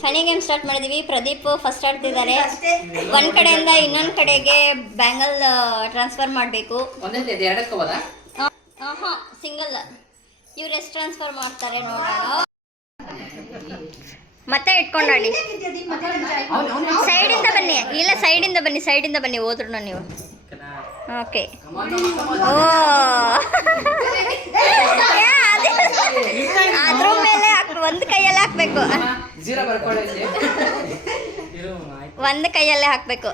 Ghani game start ಮಾಡಿದೀವಿ. Pradeep first ಆಡ್ತಿದ್ದಾರೆ. ಒಂದ್ ಕಡೆಯಿಂದ ಇನ್ನೊಂದು ಕಡೆಗೆ ಬ್ಯಾಂಗಲ್ ಟ್ರಾನ್ಸ್ಫರ್ ಮಾಡಬೇಕು. ಸಿಂಗಲ್. ಇವ್ರು ಎಷ್ಟು ಟ್ರಾನ್ಸ್ಫರ್ ಮಾಡ್ತಾರೆ ನೋಡೋಣ. ಮತ್ತೆ ಇಟ್ಕೊಂಡಾಡಿ. ಸೈಡಿಂದ ಬನ್ನಿ. ಇಲ್ಲ ಸೈಡಿಂದ ಬನ್ನಿ ಹೋದ್ರು ನೀವು. ಓಕೆ. ಓ ಅದ್ರ ಮೇಲೆ ಒಂದು ಕೈಯಲ್ಲೇ ಹಾಕ್ಬೇಕು. ಒಂದು ಕೈಯಲ್ಲೇ ಹಾಕ್ಬೇಕು.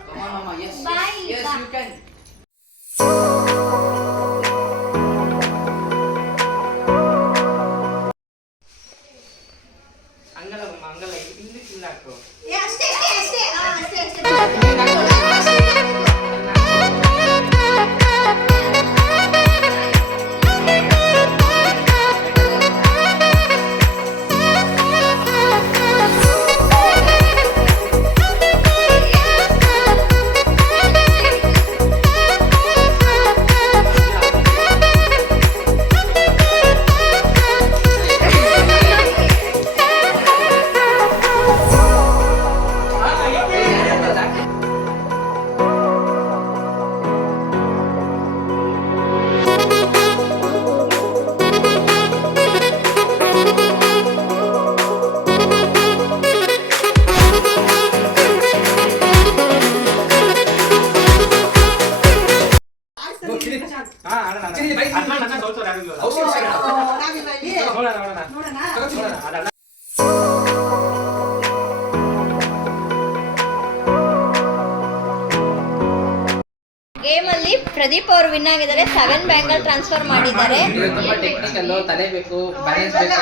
ಗೇಮಲ್ಲಿ ಪ್ರದೀಪ್ ಅವರು ವಿನ್ ಆಗಿದ್ದಾರೆ. 7 ಬ್ಯಾಂಗಲ್ ಟ್ರಾನ್ಸ್ಫರ್ ಮಾಡಿದ್ದಾರೆ. ತುಂಬಾ ಟೆಕ್ನಿಕಲ್, ತಲೆ ಬೇಕು, ಬ್ಯಾಲೆನ್ಸ್ ಬೇಕು,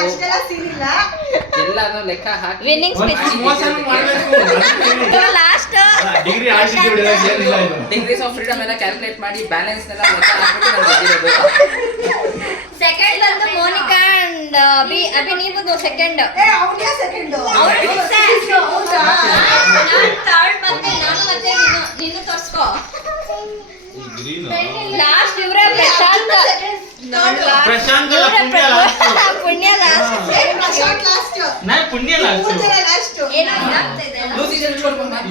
ಎಲ್ಲಾನು ಲೆಕ್ಕ ಹಾಕಿ winning speech last degrees of freedom ಎಲ್ಲ ಕ್ಯಾಲ್ಕುಲೇಟ್ ಮಾಡಿ ಬ್ಯಾಲೆನ್ಸ್ ಎಲ್ಲ ಲೆಕ್ಕ ಹಾಕಿ ನಾನು ಗೆದ್ದಿರೋದು. ಸೆಕೆಂಡ್ ಬಂದು ಮೋನಿಕಾ ಅಂಡ್ ಅಭಿ ನೀವು ಸೆಕೆಂಡ್. ಥರ್ಡ್ ಬಂದು ನಾನು ಮತ್ತೆ ನೀನು ತೋರ್ಸ್ಕೋ. ಲಾಸ್ಟ್ ಇವರೇ ಪ್ರಶಾಂತ್ ಪುಣ್ಯ ಲಾಸ್ಟ್.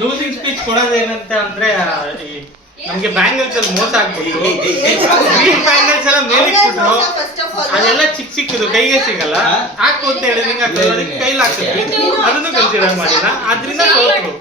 ಲೂಸಿಂಗ್ ಸ್ಪೀಚ್ ಕೊಡೋದೇನಂತ ಅಂದ್ರೆ ನಮ್ಗೆ ಬ್ಯಾಂಗಲ್ಸ್ ಅಲ್ಲಿ ಮೋಸ ಆಗ್ಬಿಟ್ಟು ಬ್ಯಾಂಗಲ್ಸ್ ಎಲ್ಲ ಮೇಲೆ ಇಟ್ಬಿಟ್ರು. ಅದೆಲ್ಲ ಚಿಕ್ಕದು ಕೈಗೆ ಸಿಗಲ್ಲ. ಹಾಕು ಅಂತ ಹೇಳಿದ್ರೆ ಅದಕ್ಕೆ ಕೈಲಿ ಹಾಕ್ತಿದ್ವಿ. ಅದನ್ನು ಕನ್ಸಿಡರ್ ಮಾಡಿಲ್ಲ. ಆದ್ರಿಂದ ಸೋತ್ರು.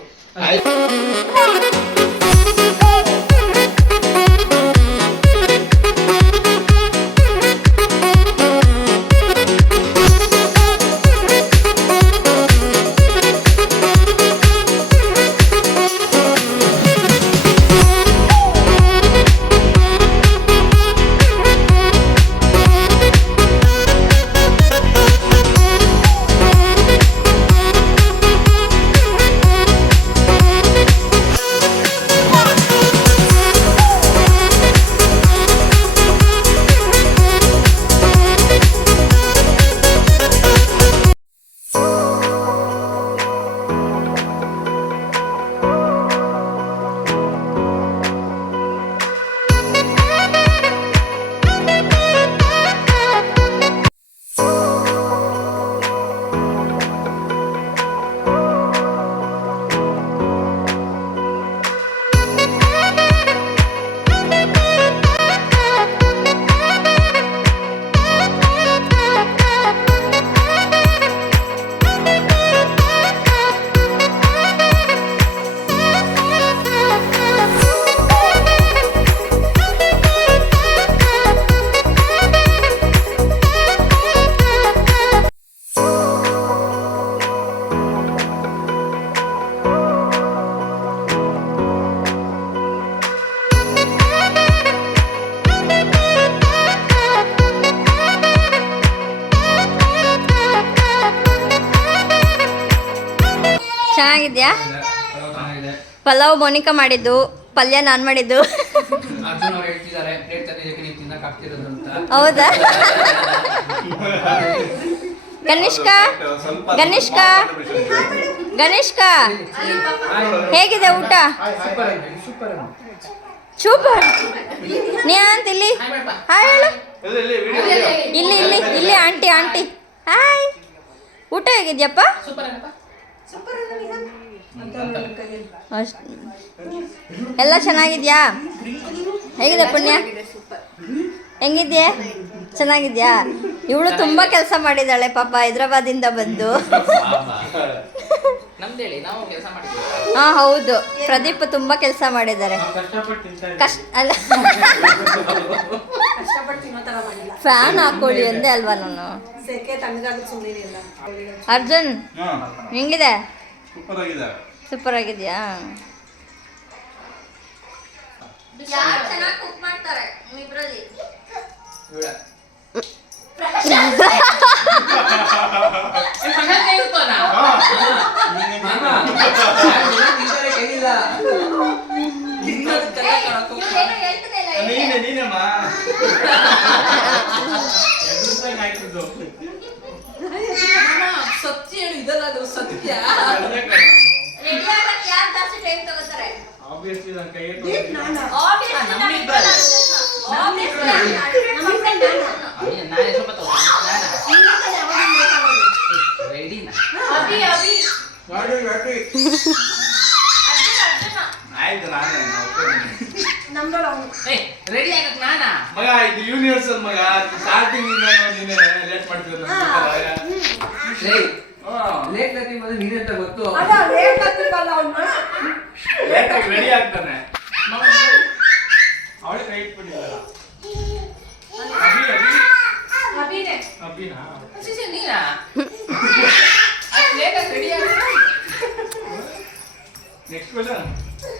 ಚೆನ್ನಾಗಿದ್ಯಾ? ಪಲಾವ್ ಮೋನಿಕಾ ಮಾಡಿದ್ದು, ಪಲ್ಯ ನಾನು ಮಾಡಿದ್ದು. ಹೌದಾ? ಗಣೇಶ್ಕ ಹೇಗಿದೆ ಊಟ? ಸೂಪರ್. ನೀ ಅಂತ ಇಲ್ಲಿ ಹಾಯ್ ಹೇಳು. ಇಲ್ಲಿ ಆಂಟಿ ಹಾಯ್. ಊಟ ಹೇಗಿದ್ಯಪ್ಪ? ಅಷ್ಟು ಎಲ್ಲ ಚೆನ್ನಾಗಿದ್ಯಾ? ಹೇಗಿದೆ ಪುಣ್ಯ? ಹೆಂಗಿದ್ಯಾ? ಚೆನ್ನಾಗಿದ್ಯಾ? ಇವಳು ತುಂಬ ಕೆಲಸ ಮಾಡಿದ್ದಾಳೆ ಪಾಪ ಹೈದ್ರಾಬಾದಿಂದ ಬಂದು. ನಮ್ದೇಳಿ ನಾವು ಕೆಲಸ ಮಾಡ್ತೀವಿ. ಹಾಂ ಹೌದು, ಪ್ರದೀಪ್ ತುಂಬ ಕೆಲಸ ಮಾಡಿದ್ದಾರೆ. ಅಲ್ಲ ಫ್ಯಾನ್ ಹಾಕೊಳ್ಳಿ ಅಂದೆ ಅಲ್ವಾ ನಾನು. ಅರ್ಜುನ್ ಹೆಂಗಿದೆ? ಸೂಪರ್ ಆಗಿದ್ಯಾ? ಯಾರು ಚೆನ್ನಾಗಿ ಕುಕ್ ಮಾಡ್ತಾರೆ ಇಬ್ರಲ್ಲಿ? ಸತ್ಯ ಹೇಳಿ, ಇದಲ್ಲ ಸತ್ಯ. ರೆಡಿ ಆಗಕ್ಕೆ ಯಾರು ಜಾಸ್ತಿ ಟೈಮ್ ತಗೋತಾರೆ? ಆಬ್ವಿಯಸ್ಲಿ ನನ್ನ ಕೈ ಆಯ್ತು ರೆಡಿ ಆಗಕ್ ನಾನಾ ಮಗ, ಇದು ಯೂನಿವರ್ಸಲ್ ಮಗ. ಸ್ಟಾರ್ಟಿಂಗ್ ಲೇಟ್ ಮಾಡ್ತಿರೋದು ಲೇಟಾಗಿ ರೆಡಿ ಆಗ್ತಾನೆ. ಅವಳೆ ಕೈ ಇಟ್ಬಿಟ್ಟಿಲ್ಲ. ಅಭಿನಾ ನೀನಾ ಲೇಟಾಗಿ ರೆಡಿ ಆಗ. Next question.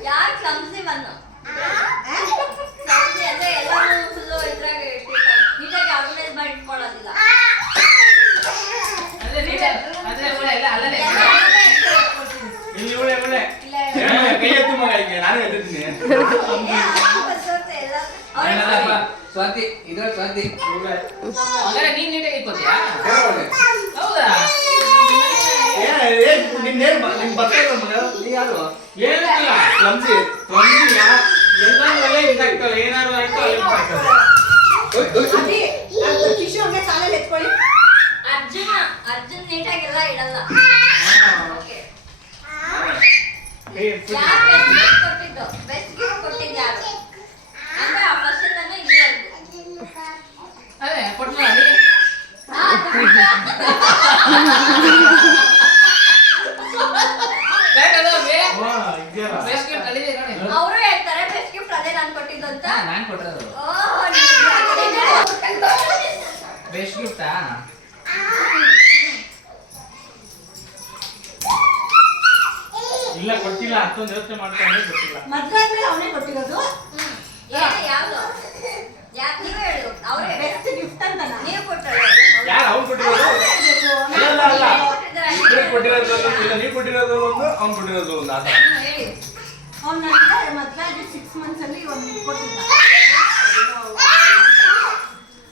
ಯಾರು ಕ್ಲಮ್ಸಿ ಬನ್ನು? ಕ್ಲಮ್ಸಿ ಅಂದ್ರೆ ಎಲ್ಲರೂ ಫುಲ್ಲು ಇದ್ರಾಗ ಇಟ್ಟಿರ್ತಾರೆ, ನೀಟಾಗಿ ಆರ್ಗನೈಸ್ ಮಾಡಿ ಇಟ್ಕೊಳ್ಳೋದಿಲ್ಲ. ಇಲ್ಲಿ ಇವಳೆ ಕೈ ಎತ್ತು ಮಗ, ಈಗ ನಾನು ಎತ್ತೀನಿ. ಸ್ವಾತಿ ಇದ್ರ ಸ್ವಾತಿ ನೀನ್ ನೀಟಾಗಿ ಇಟ್ಕೋತೀಯಾ? ಹೌದಾ? ನಿನ್ನೇನು ನಿನ್ ಬರ್ತಾ ಮಗ? ಯಾರು ಏನಿಲ್ಲ ಕ್ಲಮ್ಸಿ ಎಲ್ಲರೂ ಇದಾಗ್ತಲ್ಲ, ಏನಾದ್ರು ಆಯ್ತು ಅಲ್ಲಿ ಮಾಡ್ತಾರೆ. ಅರ್ಜುನ್ ನೀಟಾಗೆಲ್ಲ ಇಡಲ್ಲ. ಓಕೆ, ಕೈ ಎತ್ತು. ಯಾರು ಬೆಸ್ಟ್ ಗಿಫ್ಟ್ ಕೊಟ್ಟಿದ್ದು? ಬೆಸ್ಟ್ ಗಿಫ್ಟ್ ಕೊಟ್ಟಿದ್ದು ಯಾರು ಅಂದ್ರೆ ಆ ಫಸ್ಟ್ ಇಂದನೂ ಇಲ್ಲಿವರೆಗೂ? ಅದೇ ಕೊಟ್ಟು ಅವರು ಹೇಳ್ತಾರೆ ಬೆಸ್ಟ್ ಗಿಫ್ಟ್ ಅದೇ ನಾನು ಕೊಟ್ಟಿದ್ದು ಅಂತ. ನಾನ್ ಕೊಟ್ಟಿರೋದು ಬೆಸ್ಟ್ ಗಿಫ್ಟಾ? ಇಲ್ಲ ಕೊಟ್ಟಿಲ್ಲ, ಅಷ್ಟೊಂದು ಯೋಚನೆ ಮಾಡ್ತಾನೆ, ಗೊತ್ತಿಲ್ಲ. ಅವನೇ ಕೊಟ್ಟಿರೋದು. ಯಾವ್ದು ನೀವೇ ಹೇಳು. ಅವರೇ ಬೆಸ್ಟ್ ಗಿಫ್ಟ್ ಅಂತ ನೀವು ಕೊಟ್ಟರೆ ಯಾರು ಅವ್ನು ಕೊಟ್ಟಿರೋದು? ಅಲ್ಲ ಇಬ್ಬರಿಗೆ ಕೊಟ್ಟಿರೋದು ಇಲ್ಲ, ನೀವು ಕೊಟ್ಟಿರೋದು ಒಂದು, ಅವ್ನು ಕೊಟ್ಟಿರೋದು ಒಂದು. ಆತ ಹೇಳಿ. ಅವ್ನು ನನಗೆ ಮದುವೆ 6 months ಅಲ್ಲಿ ಒಂದು ಕೊಟ್ಟಿದ್ದ.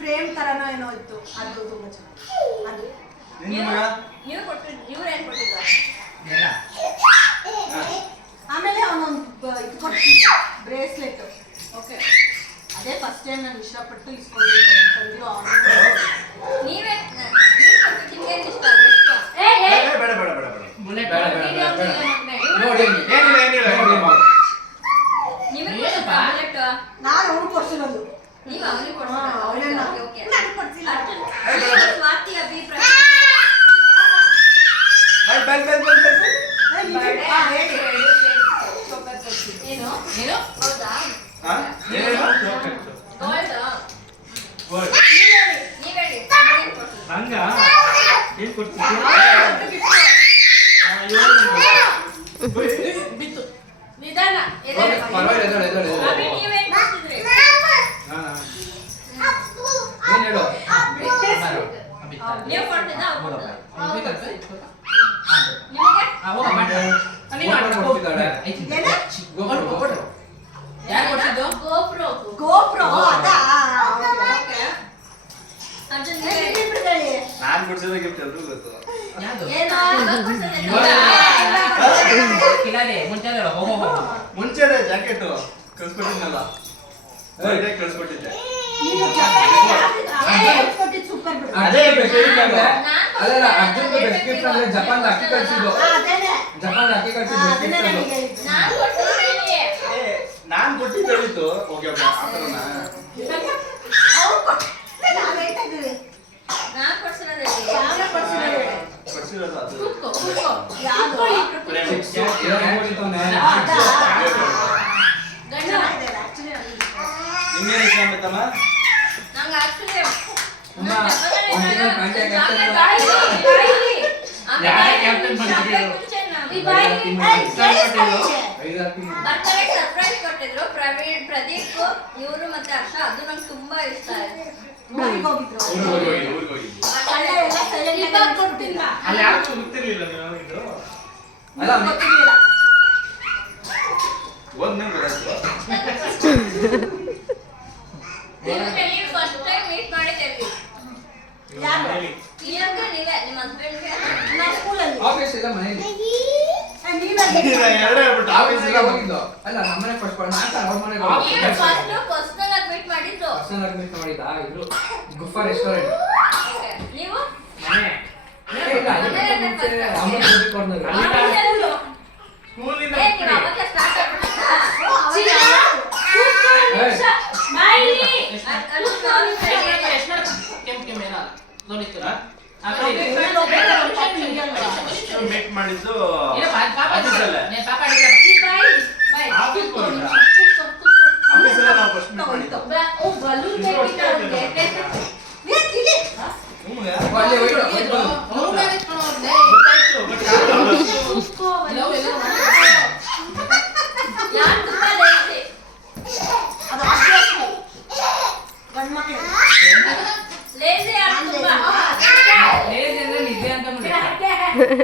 ಫ್ರೇಮ್ ತರನೋ ಏನೋ ಇತ್ತು, ಅದು ತುಂಬಾ ಚೆನ್ನಾಗಿ. ಅದು ನೀವು ಕೊಟ್ಟಿದ್ದು, ಇವ್ರೇನ್ ಕೊಟ್ಟಿದ್ದು? ಆಮೇಲೆ ಅವನೊಂದು ಇದು ಕೊಟ್ಟಿದ್ದ, ಬ್ರೇಸ್ಲೆಟ್. ಓಕೆ, ಅದೇ ಫಸ್ಟ್ ಟೈಮ್ ನಾನು ಇಷ್ಟಪಟ್ಟು ಇಸ್ಕೊಂಡಿದ್ದೆ. ತಂದಿರೋ ನೀವೇ ನೀವು ಕೊಟ್ಟಿದ್ದು ನಿಮ್ಗೇನು ಇಷ್ಟ? ಎಷ್ಟು? ಬೇಡ ಬೇಡ ಬೇಡ ಬೇಡ ಬುಲೆಟ್ ಬೇಡ ಬೇಡ ಬೇಡ ನೋಡಿ ಏನಿಲ್ಲ ಏನಿಲ್ಲ ನಿಮಗೆ ಕೊಟ್ಟಿದ್ದ ಬುಲೆಟ್? ನಾನು ಅವ್ನು ಕೊಡ್ಸಿರೋದು. ನೀವು ಅವನಿಗೆ ಕೊಡ್ತೀರಾ? ಅವನೇ ಓಕೆ. ನನಗೆ ಕೊಡ್ಸಿಲ್ಲ. ಸ್ವಾತಿ ಅಭಿಪ್ರಾಯ ಏನು? ನೀನು ಹೌದಾ? ಗೋಲ್ಡ್. ನೀವ್ ಹೇಳಿ. ನೀವೇನ್ ಕೊಡ್ತೀರಿ? ಹಂಗ ಏನ್ ಕೊಡ್ತೀವಿ? ಬಿತ್ತು ನಿಧಾನ. ಅಭಿ ನೀವೇನ್ ಕೊಡ್ತಿದ್ರಿ? ಏನ್ ಹೇಳು? ನೀವು ಕೊಡ್ತಿದ್ದ ಅವ್ರು ಕೊಡ್ತಿದ್ದ? ಯಾರು ಕೊಡ್ತಿದ್ದು? ಗೋಪ್ರೋ. ಗೋಪ್ರೋ ಅದಾ? ಓಕೆ. ಅರ್ಜುನ್ ನೀವ್ ಹೇಳಿ. ನಾನ್ ಕೊಡ್ಸಿದ ಗಿಫ್ಟ್ ಎಲ್ರಿಗೂ ಗೊತ್ತು. ಯಾವ್ದು? ಏನು? ಕಿಲಾಡಿ ಮುಂಚೆ ಮುಂಚೆನೆ ಜಾಕೆಟ್ ಕಳ್ಸ್ಕೊಟ್ಟಿದ್ನಲ್ಲ, ಕಳ್ಸ್ಕೊಟ್ಟಿದ್ದೆ. ನೀನು ಕೊಟ್ಟಿದ್ದು ಸೂಪರ್ ಬಿಡು. ಅದೇ ಬೆಸ್ಟ್ ಗಿಫ್ಟ್ ಅಂದ್ರೆ ಅಲ್ಲ ಅರ್ಜುನ್ ಬೆಸ್ಟ್ ಗಿಫ್ಟ್ ಅಂದ್ರೆ ಜಪಾನ್ ಅಕ್ಕಿ ಕಳ್ಸಿದ್ದು ಅದೇನೆ ಜಪಾನ್ ಅಕ್ಕಿ ಕಳ್ಸಿದ್ದು ಅದನ್ನೇ ನನಗೆ ಹೇಳಿದ್ದು. ನಾನು ಕೊಡ್ತೀನಿ ನಾನ್ ಕೊಟ್ಟಿದ್ದು ಹೇಳಿದ್ದು ಓಕೆ ಓಕೆ ಆ ಥರನಾ ಅವ್ರು ಕೊಟ್ಟು ನಾವು ಹೇಳ್ತಾ ಇದ್ದೀವಿ. ನಾನು ಕೊಡ್ಸಿರೋದು ಯಾವ್ದು ಕೊಡ್ಸಿರೋದು? ಕೊಡ್ಸಿರೋದು ಅದು ಯಾವ್ದು? ಅದಾ? ಚೆನ್ನಾಗಿದೆ, actually ನನಗೆ ಇಷ್ಟ. ನಿಮ್ಗೇನು ಇಷ್ಟ ಆಗುತ್ತಮ್ಮ? ನಂಗೆ ಆಕ್ಚುಲಿ ಅಮ್ಮ, ಒಂದ್ ದಿನ ಕಾಂಟ್ಯಾಕ್ಟ್ ಆಗ್ತದೆ. ಯಾರೇ ಕ್ಯಾಪ್ಟನ್ ಬಂದಿದ್ರು? ಬರ್ತಡೇ ಸರ್ಪ್ರೈಸ್ ಕೊಟ್ಟಿದ್ರು ಪ್ರದೀಪ್ ಇವರು ಮತ್ತೆ ಹರ್ಷ. ಅದು ನಂಗೆ ತುಂಬಾ ಇಷ್ಟ ಆಯ್ತು. ಊರಿಗೆ ಹೋಗಿದ್ರು. ಊರಿಗೆ ಹೋಗಿದ್ವಿ. ಅಲ್ಲೇ ಎಲ್ಲ silent ಆಗಿ ಕೊಡ್ತಿಲ್ಲ. ಅಲ್ಲಿ ಯಾರು ಗೊತ್ತಿರ್ಲಿಲ್ಲ ನೀವು ಇದು ಅಲ್ಲ ಗೊತ್ತಿರ್ಲಿಲ್ಲ. ಒಂದ್ ನಂಗೆ ಗೊತ್ತಾಯ್ತು. ಫಸ್ಟ್ ಟೈಮ್ ಮೀಟ್ ಮಾಡಿದ್ದೇವೆ. ಯಾರು? ಇಲ್ಲಂದ್ರೆ ನೀವೇ ನಿಮ್ಮ ಹಸ್ಬೆಂಡ್ಗೆ ನಾವು ಸ್ಕೂಲಲ್ಲಿ. ಆಫೀಸ್ ಇಲ್ಲ ಮನೆಯಲ್ಲಿ ನೀವೇ ಎರಡೇ ಹೇಳ್ಬಿಟ್ಟು ಆಫೀಸ್ ಇಲ್ಲ ಆಫೀಸಿಗೆ ಹೋಗಿದ್ದು ಅಲ್ಲ ನಮ್ಮನೆ ಫಸ್ಟ್ ನಾಲ್ಕು ಅವ್ರ ಮನೆಗೆ ಫಸ್ಟ್ ಪರ್ಸನಲ್ ಆಗಿ ಮೀಟ್ ಮಾಡಿದ್ದು. ಪರ್ಸನಲ್ ಆಗಿ ಮೀಟ್ ಮಾಡಿದ್ದಾ ಇದು ಗುಫಾ ರೆಸ್ಟೋರೆಂಟ್ Okay. ನೀವು ಮನೆ ಇಲ್ಲ ಅದಕ್ಕಿಂತ ಮುಂಚೆ ಅಮೃತ ಕಾರ್ನರ್ ಸ್ಕೂಲಿಂದ ನೀವು ಅವಾಗ ಸ್ಟಾರ್ಟ್ ಆಗ್ಬಿಟ್ಟಿದ್ರಾ? ಮೀಟ್ ಮಾಡಿದ್ದು ಆಫೀಸಲ್ಲೇ ಆಫೀಸಲ್ಲೇ ನಾವು ಫಸ್ಟ್ ಮೀಟ್ ಮಾಡಿದ್ದು ನಿಮ್ಗೆ ಅಲ್ಲಿ ಹೋಯ್ತು ಯಾರು ತುಂಬಾ lazy? ಅದು obviously ಗಂಡ್ಮಕ್ಳು. Lazy ಯಾರು ತುಂಬಾ?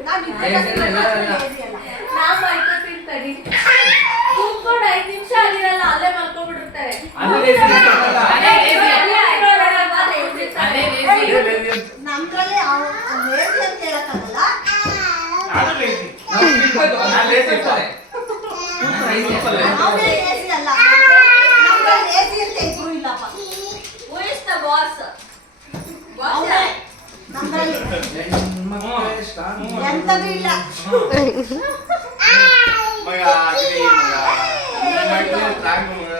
ನಾವ್ ಇದ್ದಕ್ಕಾಗಿ lazy ಅಲ್ಲ. ನಾವು ಮಲ್ಕೊತೀವಿ ತಡಿ. ಕೂತ್ಕೊಂಡು 5 ನಿಮಿಷ ಆಗಿರಲ್ಲ, ಅಲ್ಲೇ ಮಲ್ಕೊಂಡ್ಬಿಟ್ಟಿರ್ತಾರೆ. ಅದೇ lazy ಅಂತಲ್ಲ. ಅದೇ lazy ಇರ್ತಾರೆ. ನಮ್ದ್ರಲ್ಲಿ lazy ಅಂತ ಹೇಳಕ್ಕಾಗಲ್ಲ. ಅದು lazy. ನಾವು ಇರ್ಬೋದು, ನಾನು lazy ಇರ್ತಾರೆ. ನಾವೇ lazy ಅಲ್ಲ. ನಮ್ದ್ರಲ್ಲಿ lazy ಅಂತ ಇಬ್ರು ಇಲ್ಲಪ್ಪ. Who is the boss? Boss ಅವ್ರೇ ಯಾರು? ನಮ್ದ್ರಲ್ಲಿ ಹೆಣ್ಮಕ್ಳೇ strong. ಎಂತದೂ ಇಲ್ಲ. ಮಗ ಅಗ್ನಿ ಮಗ ಮಾಡಿದ್ರೆ ಟ್ರಾಂಗ್ ಮಗ